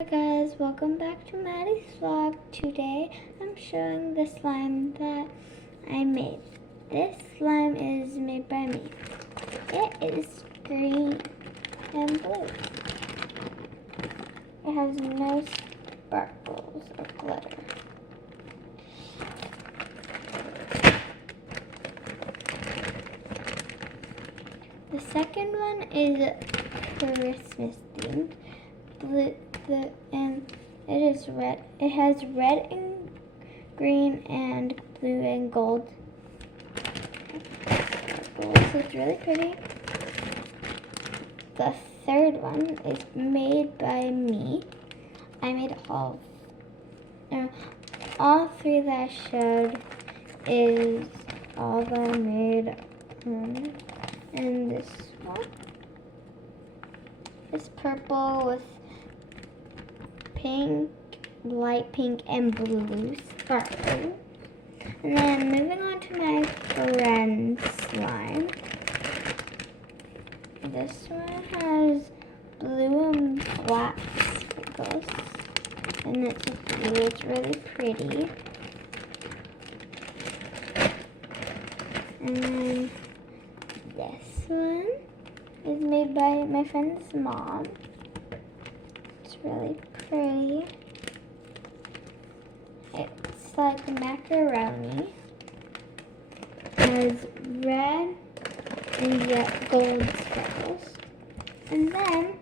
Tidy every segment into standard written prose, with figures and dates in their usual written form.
Hi guys, welcome back to Maddie's vlog. Today I'm showing the slime that I made. This slime is made by me. It is green and blue. It has no sparkles or glitter. The second one is Christmas themed. And it is red. It has red and green and blue and gold. So it's really pretty. The third one is made by me. I made all three that I showed is all that I made. And this one is purple with pink, light pink, and blue sparkle. And then moving on to my friend's slime. This one has blue and black sprinkles. And it's blue, it's really pretty. And then this one is made by my friend's mom. It's really pretty. It's like macaroni. It has red and gold sprinkles. And then,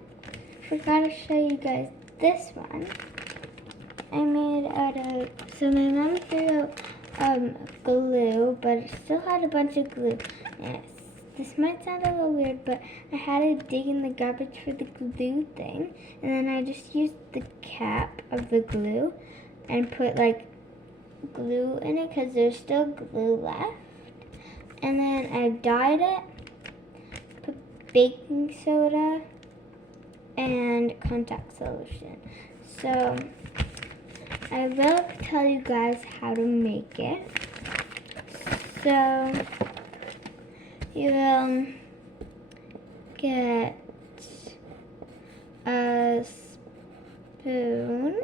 I forgot to show you guys this one. I made out of, so my mom threw out glue, but it still had a bunch of glue. And this might sound a little weird, but I had to dig in the garbage for the glue thing. And then I just used the cap of the glue and put like glue in it because there's still glue left. And then I dyed it, put baking soda and contact solution. So I will tell you guys how to make it. So you will get a spoon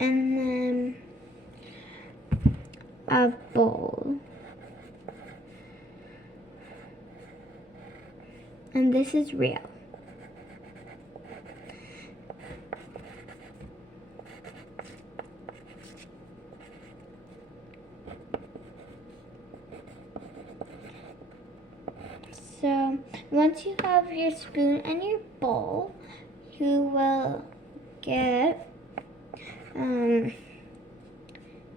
and then a bowl. And this is real. So once you have your spoon and your bowl, you will get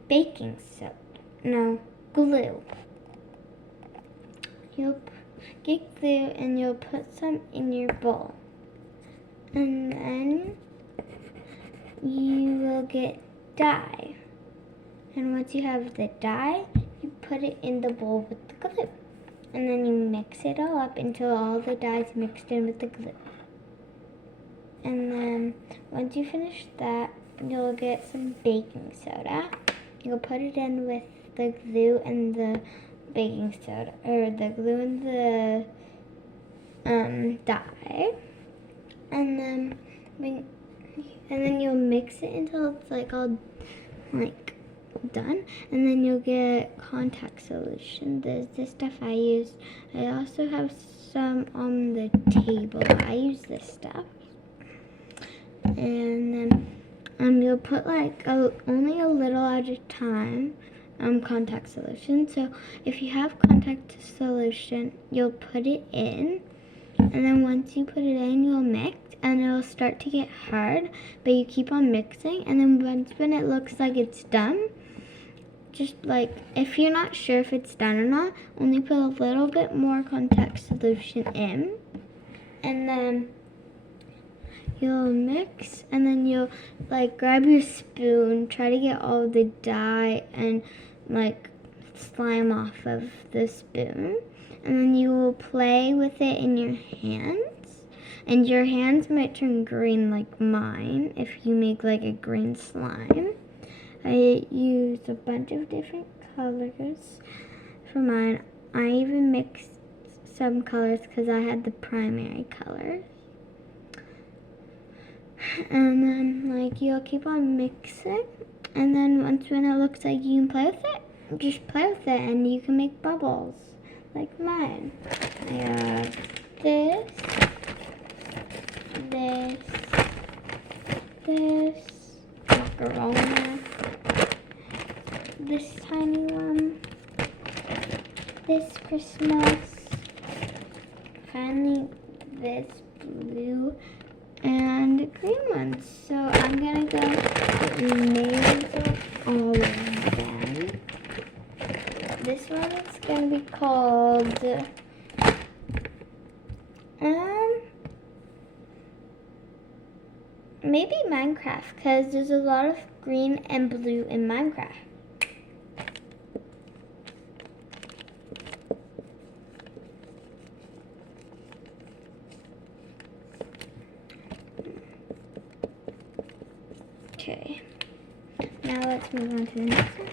baking soda, glue. You'll get glue and you'll put some in your bowl. And then you will get dye. And once you have the dye, you put it in the bowl with the glue. And then you mix it all up until all the dye's mixed in with the glue. And then once you finish that, you'll get some baking soda. You'll put it in with the glue and the baking soda, or the glue and the dye. And then you'll mix it until it's like all like done, and then you'll get contact solution. There's this stuff I used. I also have some on the table. I use this stuff. And then you'll put like only a little at a time contact solution. So if you have contact solution, you'll put it in, and then once you put it in, you'll mix, and it'll start to get hard, but you keep on mixing, and then when it looks like it's done, just like, if you're not sure if it's done or not, only put a little bit more contact solution in, and then you'll mix, and then you'll like grab your spoon, try to get all the dye and like slime off of the spoon, and then you will play with it in your hands, and your hands might turn green like mine if you make like a green slime. I used a bunch of different colors for mine. I even mixed some colors because I had the primary colors. And then like you'll keep on mixing, and then once when it looks like you can play with it, just play with it and you can make bubbles like mine. I have this, macaroni, this tiny one, this Christmas, finally this blue and green ones. So I'm gonna go get names of all of them. This one's gonna be called maybe Minecraft, because there's a lot of green and blue in Minecraft. Okay, now let's move on to the next one.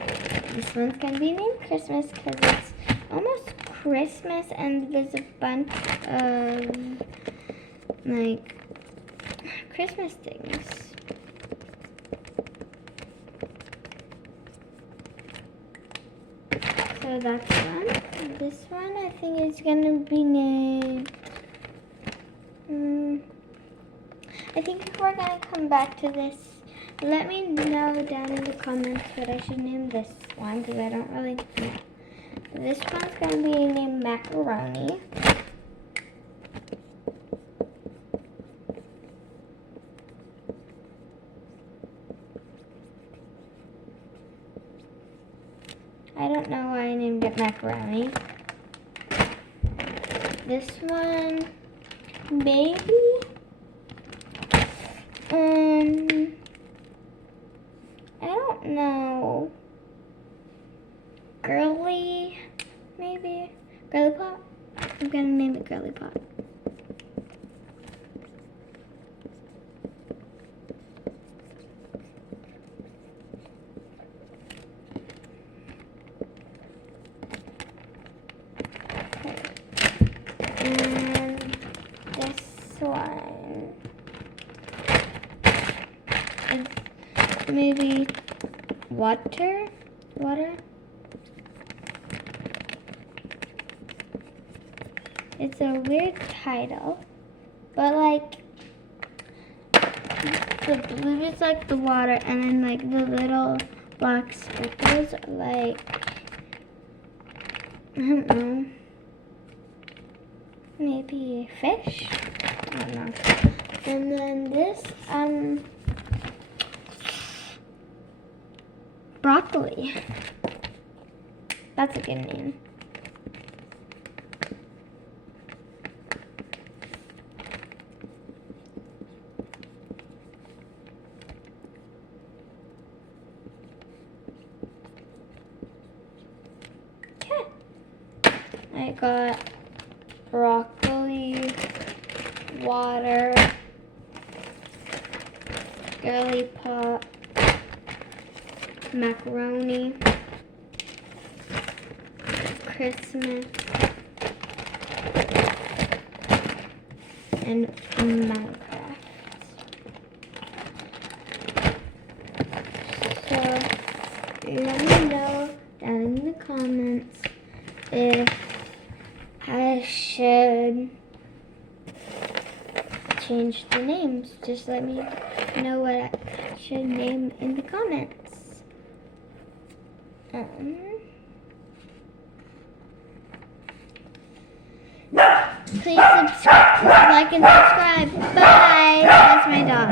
This one's gonna be named Christmas because it's almost Christmas and there's a bunch of like Christmas things. So that's one. This one I think is gonna be named. I think if we're gonna come back to this, let me know down in the comments what I should name this one because I don't really know. This one's gonna be named Macaroni. I don't know why I named it Macaroni. This one, maybe. I don't know. Girly, maybe. Girly Pop? I'm gonna name it Girly Pop. And this one is maybe water. It's a weird title, but like the blue is like the water, and then like the little black sprinkles are like, I don't know, maybe fish? I don't know. And then this, broccoli. That's a good name. Okay. I got broccoli, water, Girly Pop, macaroni, Christmas, and Minecraft. So let me know down in the comments if I should change the names. Just let me know what I should name in the comments. Please subscribe, like and subscribe. Bye. That's my dog.